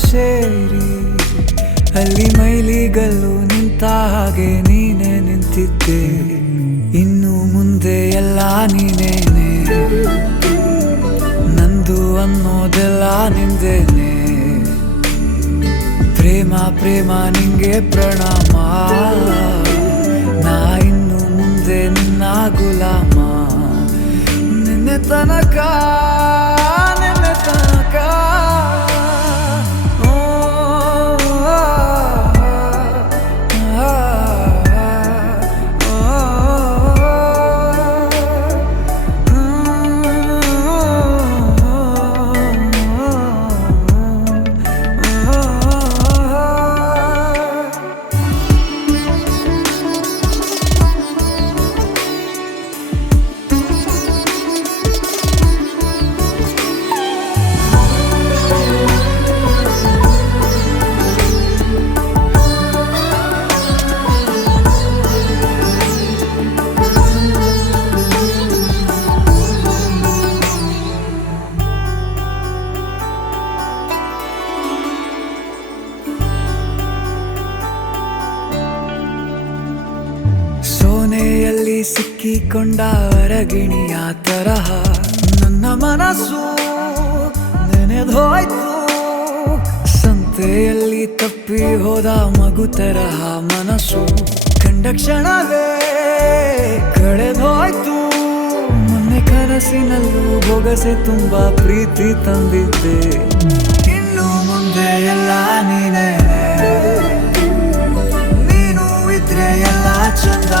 ಸೇರಿ ಅಲ್ಲಿ ಮೈಲಿಗಲ್ಲು ನಿಂತ ಹಾಗೆ ನೀನೆ ನಿಂತಿದ್ದೆ. ಇನ್ನು ಮುಂದೆ ಎಲ್ಲ ನೀನೇನೆ, ನಂದು ಅನ್ನೋದೆಲ್ಲ ನಿಂದೇನೆ. ಪ್ರೇಮ ಪ್ರೇಮ ನಿಂಗೆ ಪ್ರಣಾಮ, ನಾ ಇನ್ನು ಮುಂದೆ ನಿನ್ನ ಗುಲಾಮ. ನಿನ್ನೆ ತನಕ ನಿನ್ನೆ ತನಕ ಸೋನೆಯಲ್ಲಿ ಸಿಕ್ಕಿಕೊಂಡ ಅರಗಿಣಿಯ ತರಹ ನನ್ನ ಮನಸ್ಸು ನೆನೆದೋಯ್ತು. ಸಂತೆಯಲ್ಲಿ ತಪ್ಪಿ ಹೋದ ಮಗು ತರಹ ಮನಸ್ಸು ಕಂಡ ಕ್ಷಣವೇ ಕಳೆದೋಯ್ತು. ಮೊನ್ನೆ ಕನಸಿನಲ್ಲೂ ಬೊಗಸೆ ತುಂಬಾ ಪ್ರೀತಿ ತಂದಿದ್ದೆ. ಇನ್ನು ಮುಂದೆ ಎಲ್ಲ ನೀನೇ, ನೀನು ಇದ್ರೆ ಎಲ್ಲ ಚಂದ.